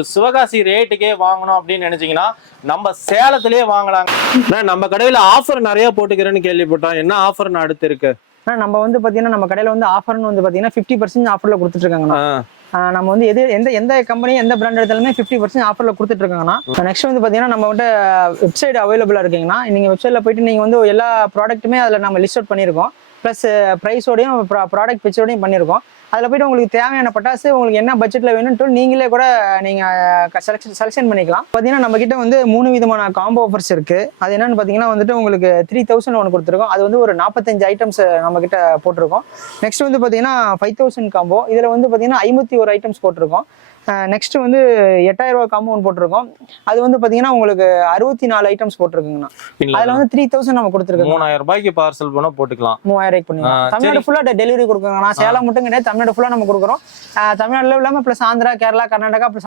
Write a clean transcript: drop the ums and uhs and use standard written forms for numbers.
சிவகாசி ரேட்டுக்கே வாங்கணும் அப்படின்னு நினைச்சீங்கன்னா நம்ம சேலத்திலேயே வாங்கலாங்க. நம்ம கடையில ஆஃபர் நிறைய போட்டுக்கிறேன்னு கேள்விப்பட்டோம். என்ன ஆஃபர் அடுத்து இருக்கு? நம்ம வந்து பாத்தீங்கன்னா நம்ம கடையில வந்து ஆஃபர்னு வந்து பாத்தீங்கன்னா 50% ஆஃபர்ல கொடுத்துட்டு இருக்காங்கண்ணா. நம்ம வந்து எந்த கம்பெனி எந்த பிராண்ட் எடுத்தாலுமே 50% ஆஃபர்ல கொடுத்துட்டு இருக்காங்கண்ணா. நெக்ஸ்ட் வந்து பாத்தீங்கன்னா நம்ம வந்து வெப்சைட் அவைலபிளா இருக்குங்கண்ணா. நீங்க வெப்சைட்ல போயிட்டு நீங்க வந்து எல்லா ப்ராடக்ட்டுமே அதுல நம்ம லிஸ்ட் அவுட் பண்ணியிருக்கோம். ப்ளஸ் ப்ரைஸோடையும் ப்ராடக்ட் பிக்சரோடையும் பண்ணியிருக்கோம். அதில் போய்ட்டு உங்களுக்கு தேவையான பட்டாசு உங்களுக்கு என்ன பட்ஜெட்டில் வேணும்ட்டு நீங்களே கூட நீங்கள் செலெக்ஷன் பண்ணிக்கலாம். பார்த்தீங்கன்னா நம்ம கிட்ட வந்து 3 விதமான காம்போ ஆஃபர்ஸ் இருக்குது. அது என்னென்னு பார்த்தீங்கன்னா வந்துட்டு உங்களுக்கு 3000 ஒன்று கொடுத்துருக்கோம். அது வந்து ஒரு 45 ஐட்டம்ஸ் நம்ம கிட்ட போட்டிருக்கோம். நெக்ஸ்ட் வந்து பார்த்தீங்கன்னா 5000 காம்போ. இதில் வந்து பார்த்தீங்கன்னா 51 ஐட்டம்ஸ் போட்டிருக்கோம். நெக்ஸ்ட் வந்து 8000 ரூபா காம்போ ஒன்று போட்டிருக்கோம். அது வந்து பார்த்தீங்கன்னா உங்களுக்கு 64 ஐட்டம்ஸ் போட்டிருக்குங்கண்ணா. அதில் வந்து 3000 நம்ம கொடுத்துருக்கோம். 3000 ரூபாய்க்கு பார்சல் பண்ணால் போட்டுக்கலாம். 3000 பண்ணிக்கலாம். தமிழ்நாடு ஃபுல்லாக டெலிவரி கொடுக்குறோங்கண்ணா. சேலம் மட்டும் கிடையாது, தமிழ்நாடு ஃபுல்லாக நம்ம கொடுக்குறோம். தமிழ்நாடுல இல்லாமல் ப்ளஸ் ஆந்திரா, கேரளா, கர்நாடகா